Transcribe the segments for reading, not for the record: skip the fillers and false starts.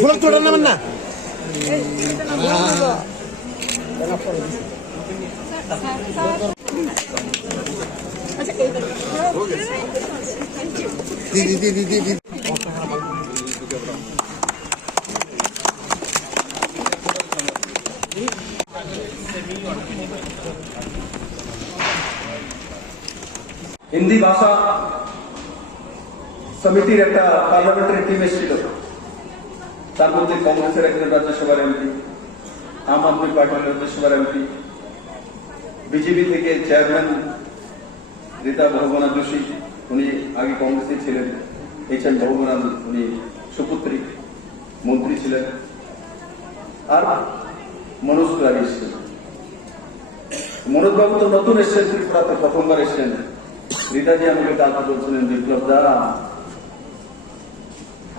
ফুল তোড়া নেবেন না দিদি দিদি দিদি হিন্দি ভাষা সমিতির একটা পার্লামেন্টারি টিম এসেছিল, তার মধ্যে কংগ্রেসের একজন রাজ্যসভার এমপি, আম আদমি পার্টির রাজ্যসভার এমপি, বিজেপি থেকে চেয়ারম্যান রীতা বহুগুণা যোশী, উনি আগে কংগ্রেসে ছিলেন, এইচ.এম. বহুগুণা, উনি সুপুত্রী মন্ত্রী ছিলেন, আর মনোজ তিওয়ারি এসেছেন। মনোজ বাবু তো নতুন এসছেন, ত্রিপুরাতে প্রথমবার এসছেন। रीताजी আমাকে কালকে বলছিলেন, বিপ্লব দা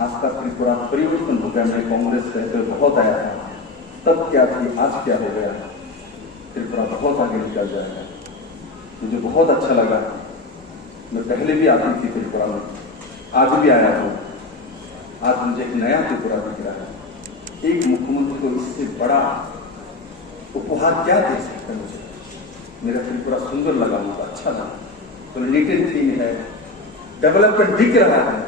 आज का त्रिपुरा परिवर्तन हो गया, मैं कांग्रेस कहते बहुत आया था, तब क्या थी आज क्या हो गया, त्रिपुरा बहुत आगे निकल जाएगा। मुझे बहुत अच्छा लगा, मैं पहले भी आती थी त्रिपुरा में, आज भी आया हूँ, आज मुझे एक नया त्रिपुरा दिख रहा है। एक मुख्यमंत्री को इससे बड़ा उपहार क्या दे सकते मुझे, मेरा त्रिपुरा सुंदर लगा, मुझे अच्छा लगा, तो नीट एंड क्लीन है, डेवलपमेंट दिख रहा है,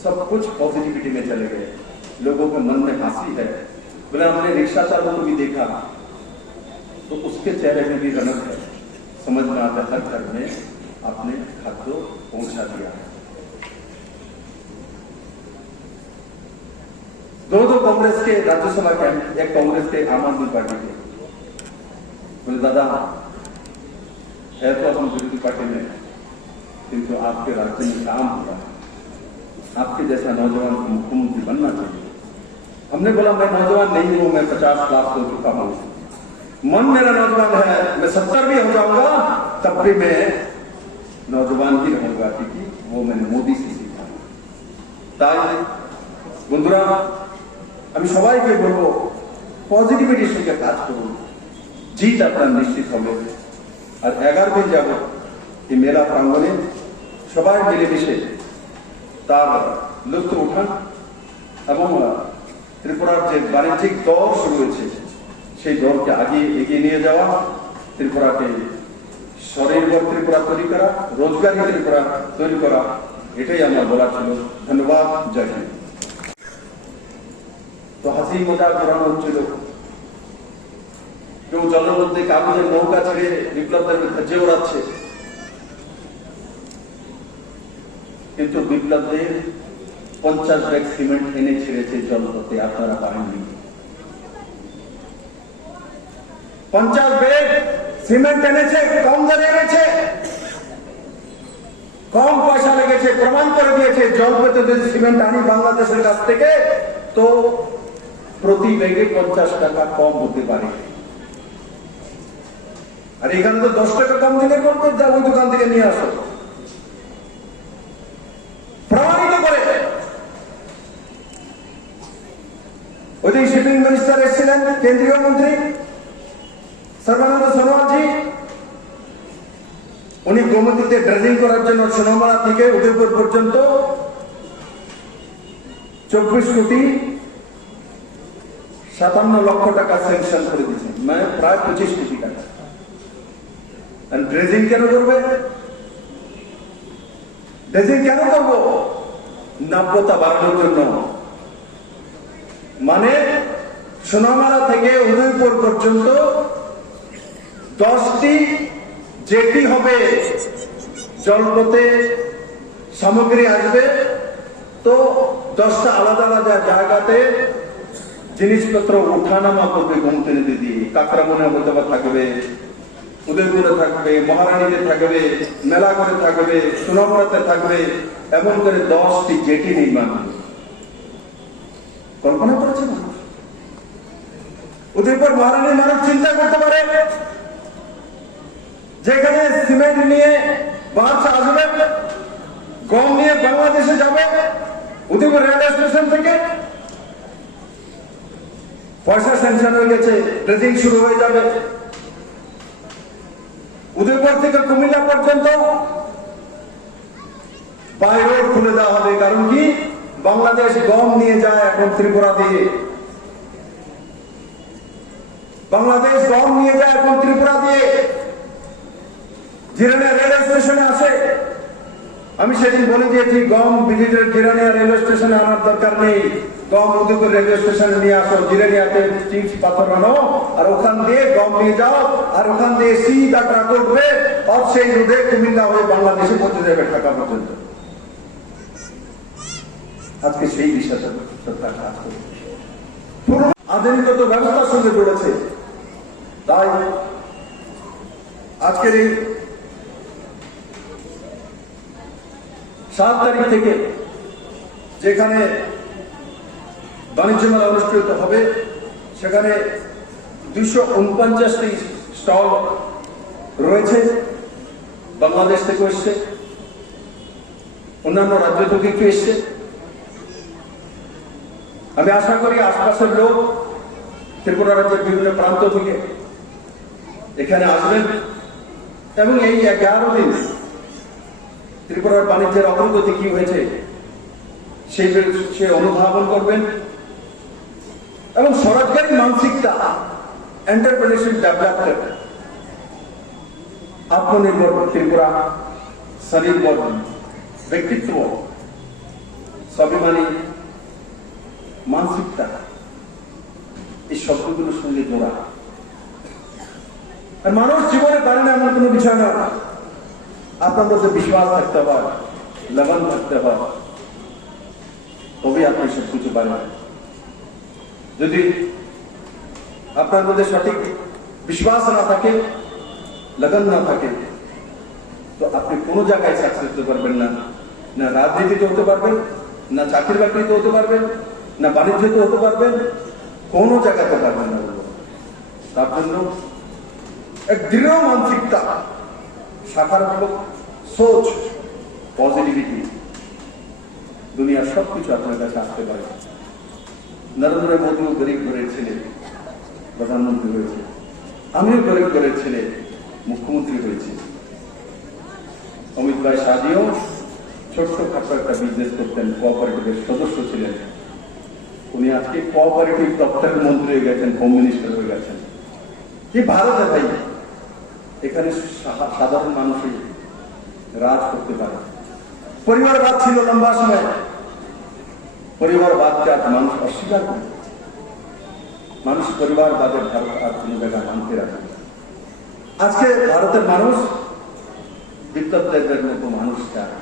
सब कुछ पॉजिटिविटी में चले गए, लोगों के मन में हंसी है। बोले हमने रिक्शा चालकों को भी देखा तो उसके चेहरे में भी रौनक है, समझ में आता है हर घर में आपने खाद्य पहुंचा दिया है। दो कांग्रेस के राज्यसभा के, एक कांग्रेस के आम आदमी पार्टी के। बोले दादा है तो हम विरोधी पार्टी में, किंतु आपके राज्य में काम हो रहा है, आपके जैसा नौजवान को मुख्यमंत्री बनना चाहिए। हमने बोला मैं नौजवान नहीं हूं, मैं 50 लाख हो चुका हूं, मन मेरा नौजवान है, मैं 70 भी हो जाऊंगा तब भी मैं नौजवान ही रहूंगा, क्योंकि वो मैंने मोदी से सीखा। তাই বন্ধুরা আমি সবাইকে বলবো পজিটিভিটির সঙ্গে কাজ করুন, জিত আপনার নিশ্চিত হবে। আর 11 দিন যাবত এই মেলা প্রাঙ্গণে সবাই মিলেমিশে তার লুৎফ উঠান এবং ত্রিপুরার যে বাণিজ্যিক দর শুরু হয়েছে সেই দরকে আগে এগিয়ে নিয়ে যাওয়া, ত্রিপুরাকে স্বনির্ভর ত্রিপুরা তৈরি করা, রোজগারি ত্রিপুরা তৈরি করা, এটাই আমার বলার ছিল। ধন্যবাদ, জয় হিন্দ। তো হাসি মজাক করানো হচ্ছিল, কেউ জলের মধ্যে কাগজের নৌকা ছেড়ে বিপ্লবদের ধজ্জে ওড়াচ্ছে, কিন্তু বিপ্লবদের 50 ব্যাগ সিমেন্ট এনে ছেড়েছে জলপথে, আপনারা পারেননি। 50 ব্যাগ সিমেন্ট এনেছে, কম দামে এনেছে, কম পয়সা লেগেছে, প্রমাণ করে দিয়েছে জলপথে যদি সিমেন্ট আনি বাংলাদেশের কাছ থেকে তো প্রতি ব্যাগে 50 টাকা কম হতে পারে। আর এখানে তো 10 টাকা কম দিলে করবে, যা ওই দোকান থেকে নিয়ে আসো, প্রমাণিত করে। ওই শিপিং মিনিস্টার এসেছিলেন, কেন্দ্রীয় মন্ত্রী সর্বানন্দ সোনোয়ালজি, উনি গোমতীতে ড্রেজিং করার জন্য সোনামারা থেকে উদয়পুর পর্যন্ত 24 কোটি 57 লক্ষ টাকা স্যাংশন করে দিয়েছেন, মানে প্রায় 25 কোটি টাকা। আর ড্রেজিং কেন করবে? ড্রেজিং কেন করবো? নাব্যতা বাড়ানোর জন্য, মানে সোনামারা থেকে উদয়পুর পর্যন্ত 10টি জেটি হবে, জলপথে সামগ্রী আসবে, তো 10টা আলাদা আলাদা জায়গাতে জিনিসপত্র উঠানামা করবে গোমতী নদী দিয়ে। কাকরামনে হয়তো থাকবে, উদয়পুরে থাকবে, মহারানীতে থাকবে, মেলা করে থাকবে, সোনামুড়াতে থাকবে, এমন করে 10টি জেটি নির্মাণ হবে। কল্পনা করেছে মানুষ? উদয়পুর মহারানী মানুষ চিন্তা করতে পারে যেখানে সিমেন্ট নিয়ে বাস আসবে, গম নিয়ে বাংলাদেশে যাবে, উদয়পুর রেল স্টেশন থেকে পয়সা স্যাংশন হয়ে গেছে, ড্রেজিং শুরু হয়ে যাবে। উদয়পুর থেকে কুমিল্লা পর্যন্ত বাই রোড খুলে দেওয়া হবে, কারণ কি বাংলাদেশ গম নিয়ে যায় এখন ত্রিপুরা দিয়ে, বাংলাদেশ গম নিয়ে যায় এখন ত্রিপুরা দিয়ে। জিরানিয়া রেলওয়ে স্টেশনে আসে। আমি সেদিন বলে দিয়েছি গম বিলিটের জিরানিয়া রেলওয়ে স্টেশনে আনার দরকার নেই, গম উদয়পুর রেলওয়ে স্টেশনে নিয়ে আসো, জিরানিয়াতে চিপস পাথর আনো আর ওখান দিয়ে গম নিয়ে যাও, আর ওখান দিয়ে সিধা ট্রাক উঠবে আর সেই রোডে কুমিল্লা হয়ে বাংলাদেশে পৌঁছে যাবে ঢাকা পর্যন্ত। আজকে সেই বিষয়টা কাজ করছে, আধুনিকত ব্যবস্থার সঙ্গে জড়েছে। তাই আজকের এই 7 তারিখ থেকে যেখানে বাণিজ্য মেলা অনুষ্ঠিত হবে, সেখানে 249টি স্টল রয়েছে। বাংলাদেশ থেকে এসছে, অন্যান্য রাজ্য থেকে একটু এসছে। আমি আশা করি আশপাশের লোক ত্রিপুরা রাজ্যের বিভিন্ন প্রান্ত থেকে এখানে আসবেন এবং এই 11 দিন ত্রিপুরার বাণিজ্যের অগ্রগতি কি হয়েছে সে অনুধাবন করবেন এবং স্বরাজগারী মানসিকতা, এন্টারপ্রেনারশিপ ডেভেলপ করবেন, আত্মনির্ভর ত্রিপুরা, স্বনির্ভর ব্যক্তিত্ব, স্বাভিমানী মানসিকতা, এই শব্দগুলোর সঙ্গে জোড়া। আর মানুষ জীবনে পারে না এমন কোনো বিষয় না, আপনার মধ্যে বিশ্বাস থাকতে হয়, লগন থাকতে হয়, তবে আপনি সবকিছু পারেন। যদি আপনার মধ্যে সঠিক বিশ্বাস না থাকে, লগন না থাকে, তো আপনি কোনো জায়গায় সাকসেস হতে পারবেন না। না রাজনীতিতে হতে পারবেন, না চাকরি বাকরিতে হতে পারবেন, না বাণিজ্যতে হতে পারবেন, কোনো জায়গাতে পারবেন না। তার জন্য এক দৃঢ় মানসিকতা, সকারাত্মক সোচ, পজিটিভিটি, দুনিয়ার সবকিছু আপনার কাছে আসতে পারে। নরেন্দ্র মোদীও গরিব ঘরের ছেলে, প্রধানমন্ত্রী হয়েছে, আমিও গরিব ঘরের ছেলে, মুখ্যমন্ত্রী হয়েছি। অমিত ভাই শাহজিও ছোট্টখাটো একটা বিজনেস করতেন, কোঅপারেটিভের সদস্য ছিলেন। উনি আজকে কোঅপারেটিভ দপ্তরের মন্ত্রী হয়ে গেছেন, হোম মিনিস্টার হয়ে গেছেন। এই ভারতে ভাই, এখানে সাধারণ মানুষই রাজ করতে পারে। পরিবারবাদ ছিল লম্বা সময়, পরিবারবাদকে আজ মানুষ অস্বীকার করে। মানুষ পরিবারবাদের ভারত আর কোন জায়গায় মানতে রাখে। আজকে ভারতের মানুষ বিপ্লবদের মতো মানুষ চায়,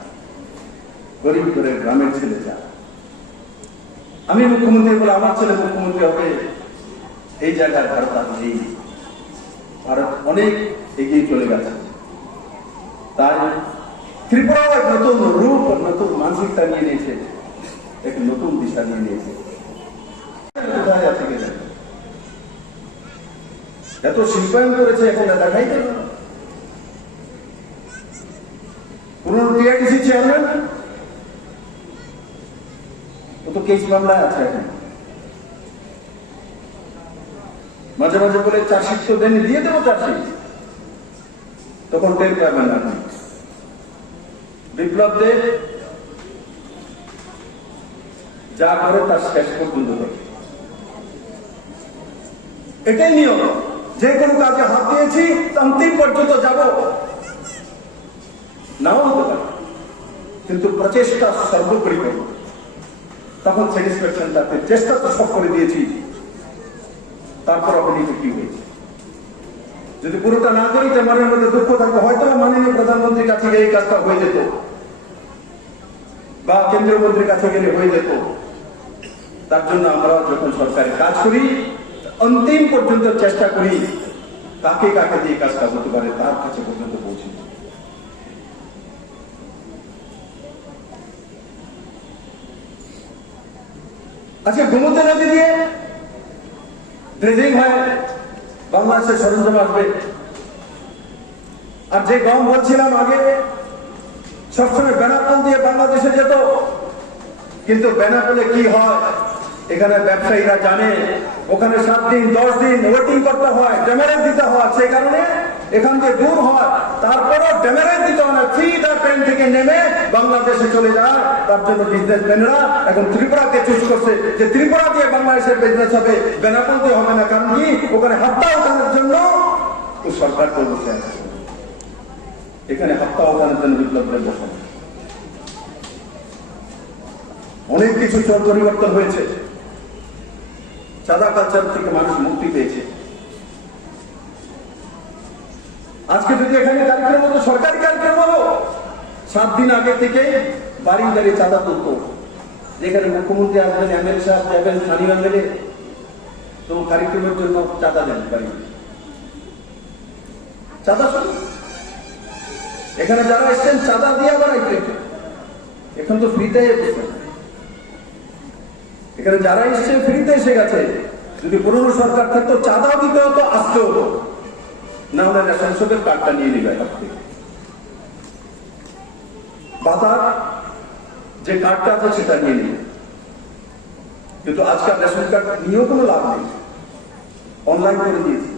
গরিব করে গ্রামের ছেলে চায়। আমি মুখ্যমন্ত্রী বলে আমার ছেলে মুখ্যমন্ত্রী হবে, এই জায়গায় ভারত আর নেই। ভারত অনেক এগিয়ে চলে গেছে। তাই ত্রিপুরা এক নতুন রূপ, নতুন মানসিকতা নিয়ে নিয়েছে, এক নতুন দিশা নিয়ে নিয়েছে। কোথায় আছে কে জানে? এত শিল্পায়ন করেছে, এখন দেখাই গেল। পুরনো টিআইডিসি চেয়ারম্যান ও তো কেস মামলায় আছে এখন। মাঝে মাঝে বলে চার্জশিট তো দেন, দিয়ে দেবো চার্জশিট, তখন টের পাবেন না। বিপ্লবদের যা করে তার শেষ পর্যন্ত করে, এটাই নিয়ম। যে কোনো কাজে হাত দিয়েছি অন্তিম পর্যন্ত যাব, নাও হতে পারে, কিন্তু প্রচেষ্টা সর্বোপরি করব। তখন স্যাটিসফ্যাকশন থাকে, চেষ্টা তো সব করে দিয়েছি, তারপর আপনি কি হয়েছে। যদি পুরোটা না করি তো মনের মধ্যে দুঃখ থাকবে, হয়তো মাননীয় প্রধানমন্ত্রীর কাছে গিয়ে এই কাজটা হয়ে যেত, বা কেন্দ্রীয় মন্ত্রীর কাছে গেলে হয়ে যেত। তার জন্য আমরা যখন সরকারি কাজ করি, অন্তিম পর্যন্ত চেষ্টা করি কাকে কাকে দিয়ে কাজটা হতে পারে তার কাছে পর্যন্ত পৌঁছে। আজকে গোমতী নদী দিয়ে ড্রেজিং হয়, বাংলাদেশের সরঞ্জাম আসবে। আর যে গম বলছিলাম আগে, সবসময় বেনাপোল দিয়ে বাংলাদেশে যেত, কিন্তু বেনাপোলে কি হয়, এখানে ব্যবসায়ীরা জানে ওখানে 7 দিন 10 দিন ওয়েটিং করতে হয়, ডেমেরেজ দিতে হয়। সেই কারণে এখান থেকে দূর হয়, তারপরও ডেমেরেজ দিতে হয় না, সিধা ট্রেন থেকে নেমে বাংলাদেশে চলে যায়। তার জন্য বিজনেসম্যানরা এখন ত্রিপুরাকে চুজ করছে যে ত্রিপুরা দিয়ে বাংলাদেশের বিজনেস হবে, বেনাপোল দিয়ে হবে না। কারণ কি, ওখানে হাত্তা ওঠানোর জন্য ও সরকার করে বসে আছে। এখানে হাত্তা ওঠানোর জন্য বিপ্লবের বসে অনেক কিছু চল পরিবর্তন হয়েছে। চাঁদা কালচার থেকে মানুষ মুক্তি পেয়েছে। আজকে যদি এখানে কার্যক্রম হতো, সরকারি কার্যক্রম হলো, 7 দিন আগে থেকে বাড়ি বাড়ি চাঁদা তুলতো। যেখানে মুখ্যমন্ত্রী আসবেন, এমএলএ সাহেব যাবেন, স্থানীয় এমএলএ, তো কার্যক্রমের জন্য চাঁদা দেন বাড়ি চাঁদা শুরু। এখানে যারা এসছেন চাঁদা দিয়ে আবার এখন তো ফ্রিতে এসেছেন। এখানে যারা এসছেন ফ্রিতে এসে গেছে। যদি পুরনো সরকার থাকতো চাঁদাও দিতে হতো, আসতে হতো, না হলে রেশন শপের কার্ডটা নিয়ে নিবে তার থেকে। বাজার যে কার্ডটা আছে সেটা নিয়ে নিবে। কিন্তু আজকাল রেশন কার্ড নিয়েও কোনো লাভ নেই, অনলাইন করে দিয়েছে।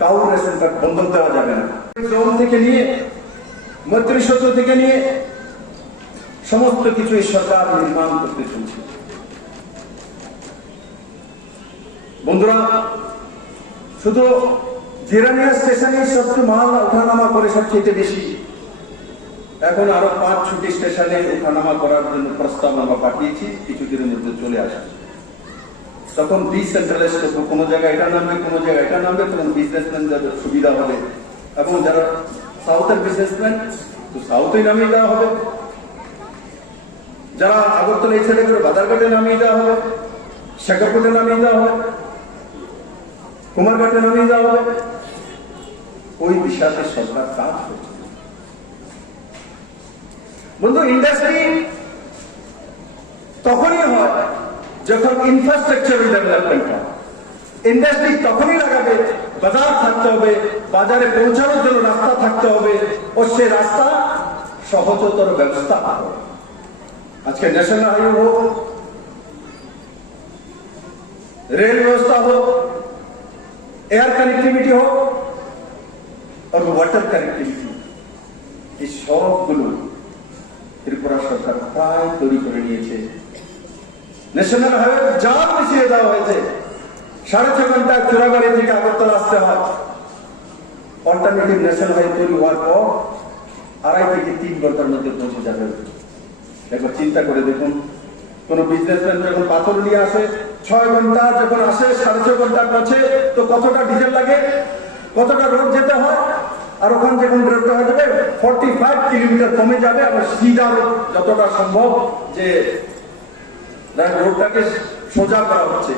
কাউর রেশন কার্ড বন্ধক দেওয়া যাবে না। জোন থেকে নিয়ে মন্ত্রিসত্ব থেকে নিয়ে সমস্ত কিছু এই সরকার নির্মাণ করতে চলছে। বন্ধুরা, শুধু জিরানিয়া স্টেশনে সবচেয়ে মাল ওঠানামা করে সবচেয়ে বেশি। এখন আরো 5-6টি স্টেশনে ওঠানামা করার জন্য প্রস্তাব আমরা পাঠিয়েছি, কিছুদিনের মধ্যে চলে আসবে। তখন ডিসেন্ট্রালাইজ করবো, কোনো জায়গায় এটা নামবে, কোনো জায়গায় এটা নামবে, তখন বিজনেসম্যানদের সুবিধা হবে। এবং যারা সাউথের বিজনেসম্যান, তো সাউথেই নামিয়ে দেওয়া হবে। যারা আগরতলা এই ছেলে করে বাজারঘাটে নামিয়ে দেওয়া হবে, শেখারপুরে নামিয়ে দেওয়া হবে, কুমারঘাটে নামিয়ে দেওয়া হবে। ওই দিশাতে সরকার কাজ করছে। বন্ধু, ইন্ডাস্ট্রি তখনই হয় যখন ইনফ্রাস্ট্রাকচার ডেভেলপমেন্ট হয়। ইন্ডাস্ট্রি তখনই লাগাবে বাজার থাকতে হবে, বাজারে পৌঁছানোর জন্য রাস্তা থাকতে হবে, ও সে রাস্তা সহজতর ব্যবস্থা হবে। আজকে ন্যাশনাল হাইওয়ে হোক, রেল ব্যবস্থা হোক, এয়ার কানেক্টিভিটি হোক, আর ওয়াটার কানেক্টিভিটি, এই সবগুলো ত্রিপুরা সরকার প্রায় তৈরি করে নিয়েছে। ন্যাশনাল হাইওয়ে জাল মিশিয়ে দেওয়া হয়েছে। 6.5 ঘন্টা চোরাবাড়ি থেকে আগরতলা আসতে হয়। অল্টারনেটিভ ন্যাশনাল হাইওয়ে তৈরি হওয়ার পর 2.5 থেকে 3 ঘন্টার মধ্যে পৌঁছে যাবে। একবার চিন্তা করে দেখুন, কোন বিজনেসম্যান যখন পাথর নিয়ে আসে 6 ঘন্টা, যখন আসে 6.5 ঘন্টা পৌঁছে, তো কতটা ডিজেল লাগে, কতটা রোড যেতে হয়। আর ওখান যখন রোডটা হয়ে যাবে 45 কিলোমিটার কমে যাবে। আবার সিধা রোড যতটা সম্ভব যে রোডটাকে সোজা করা হচ্ছে,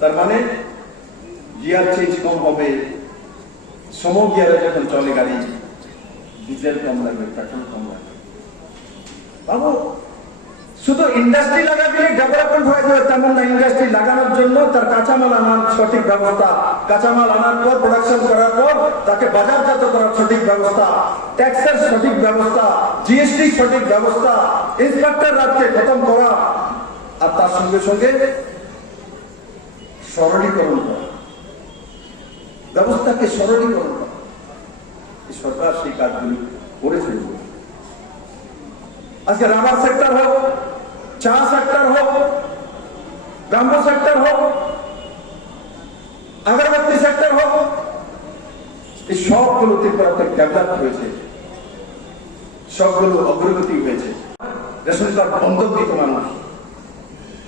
তার মানে গিয়ার চেঞ্জ কম হবে। সম গিয়ারে যখন চলে গাড়ি, ডিজেল কম লাগবে, পেট্রোল কম লাগবে। বাবু, শুধু ইন্ডাস্ট্রি লাগালে ডেভেলপমেন্ট হয়ে যাবে তেমন না। ইন্ডাস্ট্রি লাগানোর জন্য তার কাঁচামাল আনার সঠিক ব্যবস্থা, কাঁচামাল আনার পর প্রোডাকশন করার পর তাকে বাজারজাত করার সঠিক ব্যবস্থা, ট্যাক্সের সঠিক ব্যবস্থা, জিএসটি সঠিক ব্যবস্থা, ইন্সপেক্টর রাজকে খতম করা, আর তার সঙ্গে সঙ্গে সরলীকরণ করা, ব্যবস্থাকে সরলীকরণ করা। সরকার সেই কাজগুলি করেছে। আজকে রাবার সেক্টর হোক, চা সেক্টর হোক, ব্যাম্বু সেক্টর হোক, আগরবাতি সেক্টর হোক, এই সবগুলো ত্রিপুরাতে ডেভেলপ হয়েছে, সবগুলো অগ্রগতি হয়েছে। রেশন কার্ড বন্ধক দিত মানুষ,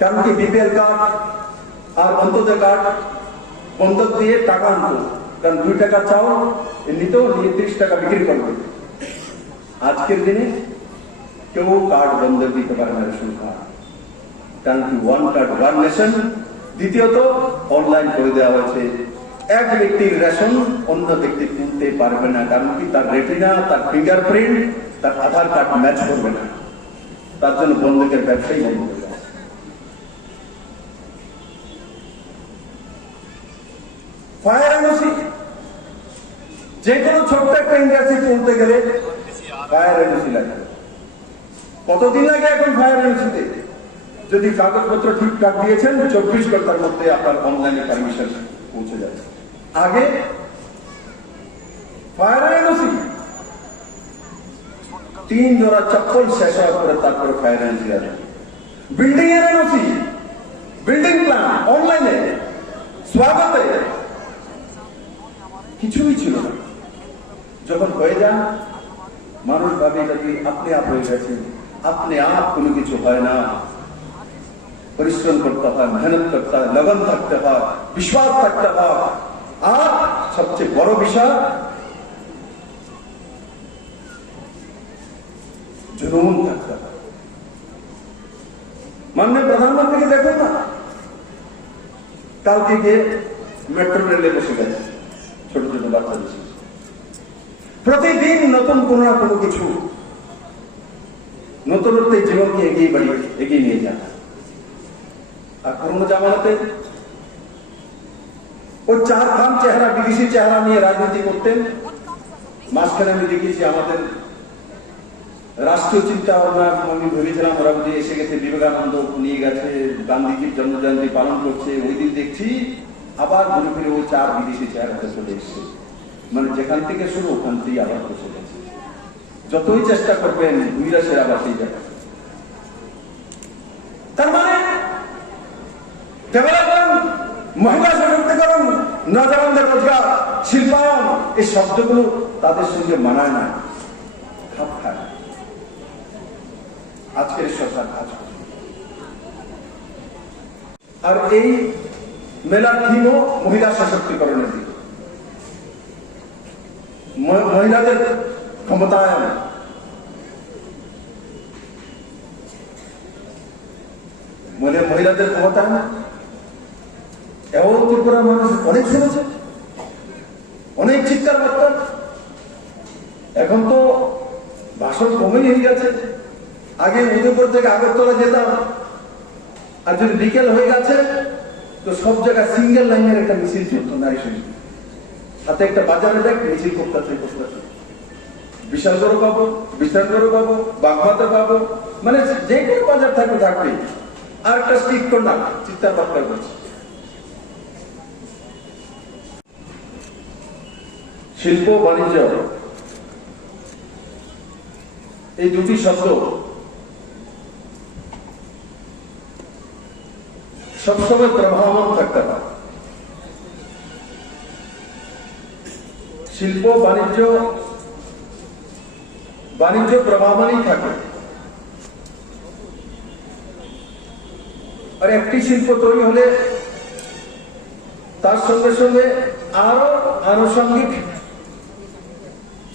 কারণ কি বিপিএল কার্ড আর অন্তোদয় কার্ড বন্ধক দিয়ে টাকা আনত। কারণ 2 টাকা চাউল নিতেও নিয়ে 30 টাকা বিক্রি করবে। আজকের দিনে কেউ কার্ড বন্ধক দিতে পারে না, রেশন কার্ড। কারণ কি, 1 কার্ড 1 নেশন। দ্বিতীয়ত, অনলাইন করে দেওয়া হয়েছে। এক ব্যক্তির রেশন অন্য ব্যক্তি কিনতে পারবে না। কারণ কি, তার রেটিনা, তার ফিঙ্গারপ্রিন্ট, তার আধার কার্ড ম্যাচ করবে না। তার জন্য বন্ধকের ব্যবসায়ী বন্ধ হয়ে যায়। ফায়ার এনওসি, যে কোনো ছোট্ট একটা ইন্ডাস্ট্রি চলতে গেলে ফায়ার এনওসি লাগে। কতদিন লাগে এখন ফায়ার এনওসিতে? যদি কাগজপত্র ঠিকঠাক দিয়েছেন 24 ঘন্টার মধ্যে আপনার অনলাইনে পারমিশন পৌঁছে যাবে। আগে ফায়ার এনওসি 3 জোড়া চপ্পল শেষ হওয়ার পরে তারপরে ফায়ার এনজিনিয়ার বিল্ডিং এর এনওসি বিল্ডিং প্ল্যান অনলাইনে স্বাগতে কিছুই ছিল না। যখন হয়ে যান মানুষ ভাবে যদি আপনি আপ হয়ে গেছেন, আপনি আপ কোনো কিছু হয় না। পরিশ্রম করতে হয়, মেহনত করতে হয়, লগন থাকতে হয়, বিশ্বাস থাকতে হয়। আর সবচেয়ে বড় বিষয় জুনুন থাকতে হয়। মাননীয় প্রধানমন্ত্রীকে দেখুন না, কালকে গিয়ে মেট্রো রেলে বসে গেছে ছোট ছোট বাচ্চাদের সাথে। প্রতিদিন নতুন কোনো না কোনো কিছু নতুনত্বের জীবনকে এগিয়ে নিয়ে যান। আর পুরোনো জামানাতে ওই 4 খান চেহারা, বিদেশি চেহারা নিয়ে রাজনীতি করতেন। মাঝখানে আমি দেখেছি আমাদের রাষ্ট্রীয় চিন্তা ভাবনা, আমি ভেবেছিলাম ওরা বুঝে এসে গেছে, বিবেকানন্দ নিয়ে গেছে, গান্ধীজির জন্মজয়ন্তী পালন করছে। ওই দিন দেখছি আবার ঘুরে ফিরে ওই 4 বিদেশি চেহারাতে চলে এসছে। মানে যেখান থেকে শুরু ওখান থেকেই আবার বসে গেছে। যতই চেষ্টা করবেন দুইরাসের আবার সেই জায়গা। তার মানে ডেভেলপমেন্ট, মহিলা সশক্তিকরণ, নজওয়ানদের রোজগার, শিল্পায়ন, এই শব্দগুলো তাদের সঙ্গে মানায় না, খাপ খায়। আজকের সরকার কাজ করে। আর এই মেলার থিমও মহিলা সশক্তিকরণের দিকে, মহিলাদের ক্ষমতায়ন। মহিলাদের ক্ষমতায়ন এমন ত্রিপুরা মানুষ অনেক শুনেছে, অনেক চিৎকার বার্তা। এখন তো ভাষণ কমেই হয়ে গেছে। আগে উদয়পুর থেকে আগরতলা যেতাম, আর যদি বিকেল হয়ে গেছে তো সব জায়গায় সিঙ্গেল লাইনের একটা মিছিল চলতো নারী সঙ্গীত। হাতে একটা বাজারে দেখ মিছিল করতে বিশাল করে পাবো, বিশাল করে পাবো, বাগমাতে পাবো, মানে যে কোনো বাজার থাকবে থাকবে। আর একটা স্টিক কর না, চিৎকার বার্তা করছে। শিল্প বাণিজ্য এই দুটি শব্দ সবসময় প্রভাবমান থাকতে পারে। শিল্প বাণিজ্য প্রভাবমানই থাকে। আর একটি শিল্প তৈরি হলে তার সঙ্গে সঙ্গে আরো আনুষঙ্গিক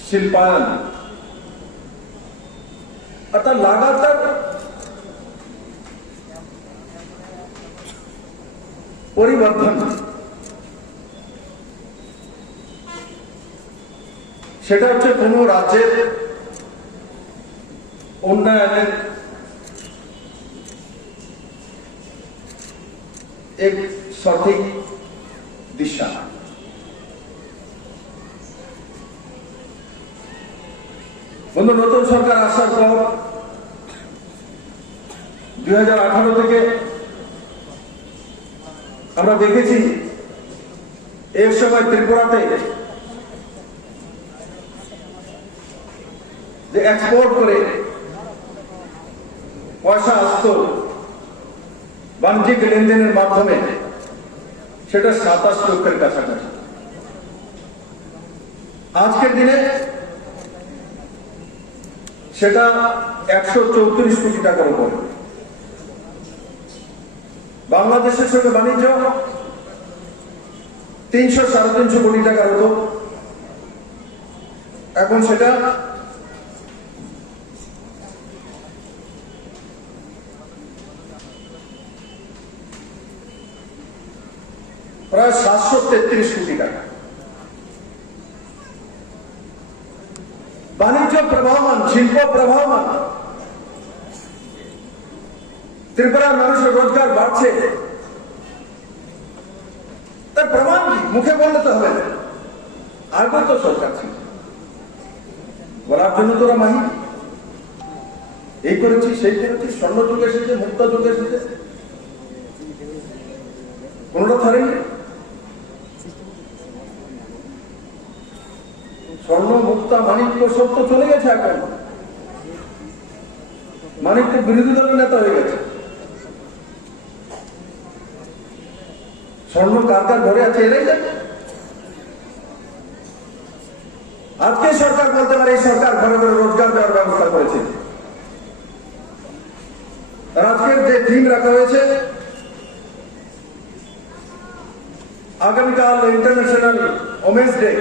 শিল্পায়ন, অর্থাৎ লাগাতার পরিবর্তন। সেটা হচ্ছে কোন রাজ্যের উন্নয়নের এক সঠিক দিশা। বন্ধু, নতুন সরকার আসার পর 2018 থেকে আমরা দেখেছি এর সময় ত্রিপুরাতে যে এক্সপোর্ট করে পয়সা আসতো বাণিজ্যিক লেনদেনের মাধ্যমে, সেটা 27 লক্ষের কাছাকাছি। আজকের দিনে সেটা 134 কোটি টাকার উপরে। বাংলাদেশের সঙ্গে বাণিজ্য 300-350 কোটি টাকার হতো, এখন সেটা প্রায় 733 কোটি টাকা। বাণিজ্য প্রবাহমান, শিল্প প্রবাহমান, ত্রিপুরার মানুষের রোজগার বাড়ছে। তার প্রমাণ কি? মুখে বললে তো হবে না। আগে তো সরকার ছিল, বলার জন্য তোরা মাহি এই করেছি সেই করেছি, স্বর্ণ যুগ এসেছে, মুক্ত যুগ এসেছে, কোনটা ধরেনি। স্বর্ণ মুক্তা মানিক্য সব তো চলে গেছে এখন। মানিক তো বিরোধী দলের নেতা হয়ে গেছে। স্বর্ণ কার কার ঘরে আছে এরাই জানে। আজকে সরকার বলতে পারে এই সরকার ঘরে ঘরে রোজগার দেওয়ার ব্যবস্থা করেছে। আর আজকের যে থিম রাখা হয়েছে, আগামীকাল international women's day,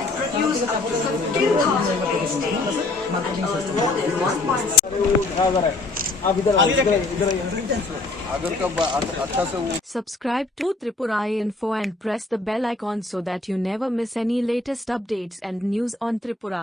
I produce up to 15,000 eggs daily and earn more than 1.6. Subscribe to Tripura Info and press the bell icon so that you never miss any latest updates and news on Tripura.